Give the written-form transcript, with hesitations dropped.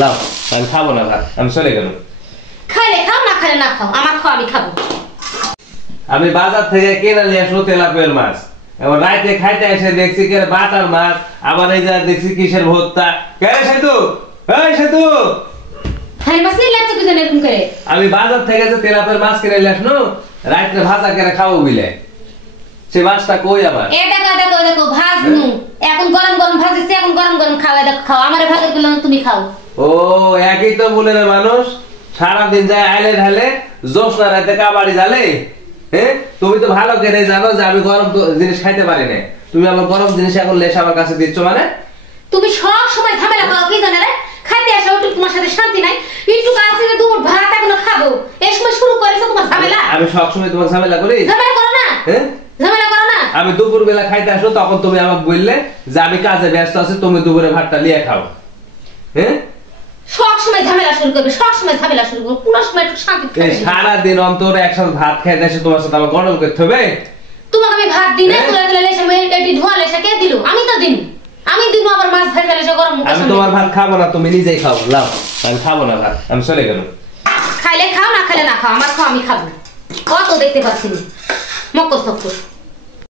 লাও আমি খাবো না ভাত আমি চলে গেলাম খাইলে খাও না খাইলে না খাও আমার খাও আমি খাবো আমি বাজার থেকে কিনে নিয়ে আসলো তেলাপিয়ার মাছ এবার রাইতে খাইতে এসে দেখছি কি বাটার মাছ আবার এই যা দেখছি কিসের ভর্তা কে সেতু এই সেতু হ্যাঁ মাছ নিয়ে লাগতো কি জানেন এরকম করে আমি বাজার থেকে যে তেলাপিয়ার মাছ কিনে নিয়ে আসলো রাইতে ভাজা করে খাবো বিলে সে মাছটা কই আবার এটা দেখো দেখো ভাজ নু এখন গরম গরম ভাজিছে এখন গরম গরম খাওয়া দেখো খাও আমারে ভাজা দিলাম তুমি খাও ও একই তো বলে না মানুষ সারা দিন যায় আইলে ঢালে জোসনা রাতে কাবাড়ি ঢালে হ্যাঁ তুমি তো ভালো করে জানো যে আমি গরম জিনিস খাইতে পারি না তুমি আমার গরম জিনিস এখন লেশ আমার কাছে দিচ্ছ মানে তুমি সব সময় ঝামেলা করো কি জানে রে খাইতে আসো একটু তোমার সাথে শান্তি নাই একটু কাছে দুপুর ভাত এখন খাবো এই সময় শুরু করেছো তোমার ঝামেলা আমি সব সময় তোমার ঝামেলা করি ঝামেলা করো না হ্যাঁ ঝামেলা করো না আমি দুপুর বেলা খাইতে আসো তখন তুমি আমাকে বললে যে আমি কাজে ব্যস্ত আছি তুমি দুপুরে ভাতটা নিয়ে খাও হ্যাঁ সব সময় ঝামেলা শুরু করবে সব সময় ঝামেলা শুরু করবে কোন সময় একটু শান্তি থাকবে সারা দিন অন্তর একসাথে ভাত খাইতে এসে তোমার সাথে আমার গরম করতে হবে তোমাকে আমি ভাত দিই না তোলা তোলা লেসে এটি ধোয়া লেসে কে দিল আমি তো দিন আমি দিন আবার মাছ ভাজা লেসে গরম আমি তোমার ভাত খাবো না তুমি নিজেই খাও লাও আমি খাবো না ভাত আমি চলে গেলাম খাইলে খাও না খাইলে না খাও আমার খাও আমি খাবো কত দেখতে পাচ্ছি মকর চক্কর